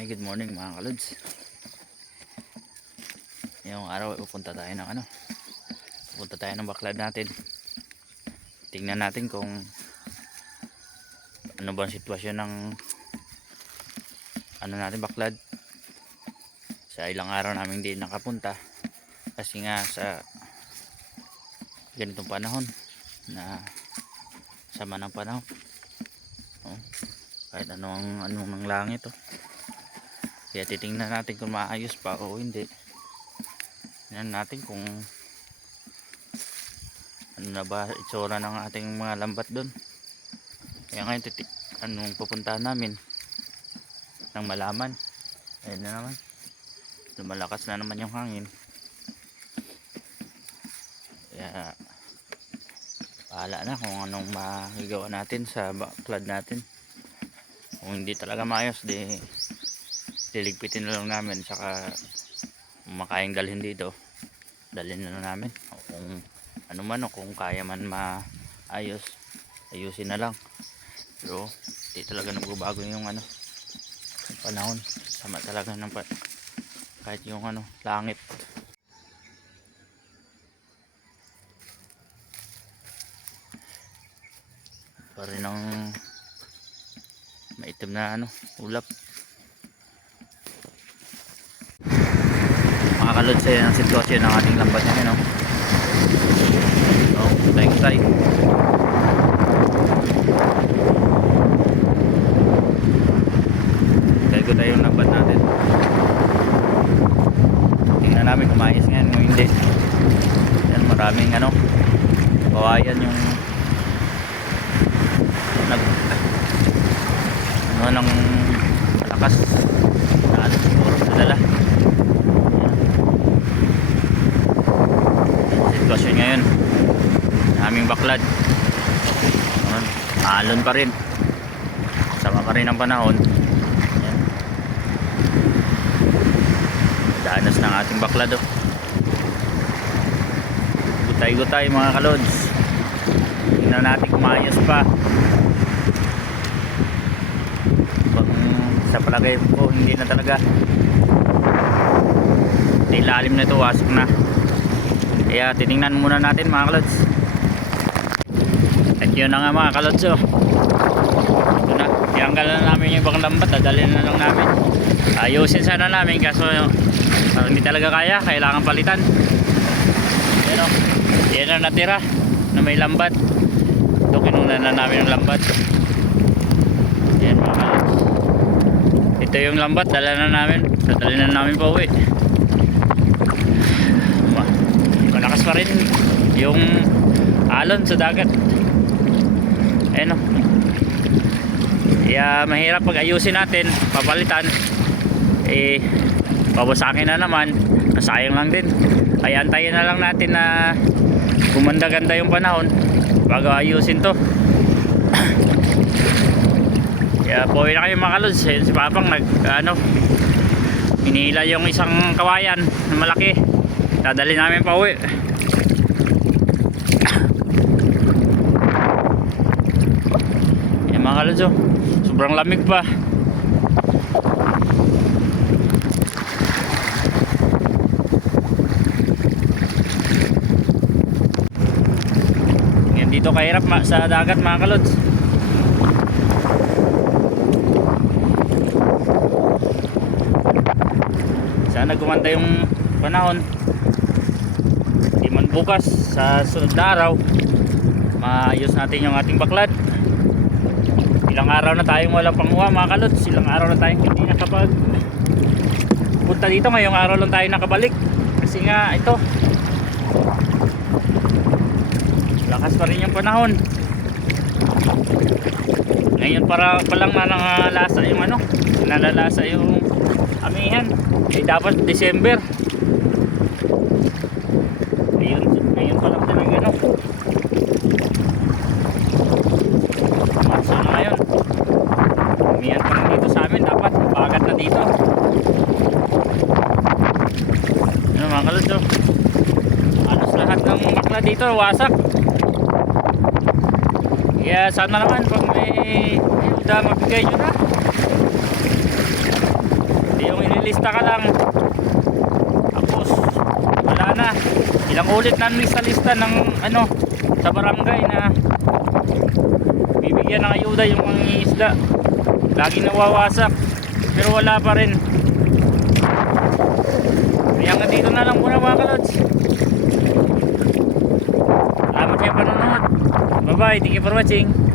Hi, good morning mga kalods. Ngayong araw pupunta tayo ng pupunta tayo ng baklad natin. Tingnan natin kung ano ba ang sitwasyon ng natin baklad. Sa ilang araw namin din nakapunta kasi nga sa ganitong panahon na sama ng panahon. Kahit anong ng langit kaya titingnan natin kung maayos pa o hindi. Tingnan natin kung ano na ba itsura ng ating mga lambat doon. Kaya ngayon anong pupuntahan namin nang malaman. Ayun na naman, lumalakas na naman yung hangin. Kaya bahala na kung anong magagawa natin sa baklad natin. Kung hindi talaga maayos, liligpitin na lang namin, saka makayang dalhin dito, dalhin na lang namin. O kung ano man, o kung kaya man maayos, ayusin na lang. Pero hindi talaga nagbabago yung panahon. Sama talaga ng kahit yung langit. Pa rin ang maitim na ulap. Makakalod sa ang sitwasyon ng ating lambat natin, tay. Dahil tayo yung lambat natin. Tingnan namin kung maayos ngayon o hindi. Yan, maraming kawayan yung ng malakas na siguro nadala. Sitwasyon ngayon aming baklad, alon pa rin, sama pa rin ang panahon. Yan, danas ng ating baklad. Gutay mga kalods. Tingnan natin kung maayos pa. Sa palagay ko hindi na talaga, ilalim na ito, wasak na. Kaya titingnan muna natin mga kalods. At yun na nga mga kalods, ito na, tiyanggal na namin yung ibang lambat, dadalhin na lang namin. Ayusin sana namin kaso hindi talaga kaya, kailangan palitan. Yan na natira na may lambat. Ito kinunan na namin yung lambat. Yan mga kalods, ito yung lambat, dala na namin. Dadalhin na namin pa uwi. Malakas pa rin yung alon sa dagat. Ayun kaya mahirap pag ayusin natin, papalitan, pabasakin na naman, sayang lang din. Kaya antayin na lang natin na gumanda-ganda yung panahon bago ayusin to. Kaya pauwi na kayo mga kalods. Si Papang hinila yung isang kawayan na malaki, dadali namin pa uwi. Yan mga kalods, sobrang lamig pa. Yan dito kahirap sa dagat mga kalods. Sana gumanda yung panahon, di man bukas sa sunod na araw maayos natin yung ating baklad. Ilang araw na tayong walang panguha mga kalods, ilang araw na tayong hindi nakapag punta dito. Ngayong araw lang tayo nakabalik kasi nga ito, lakas pa rin yung panahon. Ngayon palang nalalasa yung nalalasa yung amihan. Dapat December. Ngayon pa lang talaga Marso na ngayon. Amihan pa lang dito sa amin, dapat bagat na dito. Mga kalods, halos lahat ng bakla dito wasak. Kaya sana naman pag may ayuda mabigay nyo na. Di yung inilista ka lang. Tapos, wala na. Ilang ulit na lista-lista ng ano, sa barangay na bibigyan ng ayuda yung mangingisda. Lagi nawawasak. Pero wala pa rin. Kaya nga dito na lang muna mga kalods. Salamat kayo panonood. Bye bye. Thank you for watching.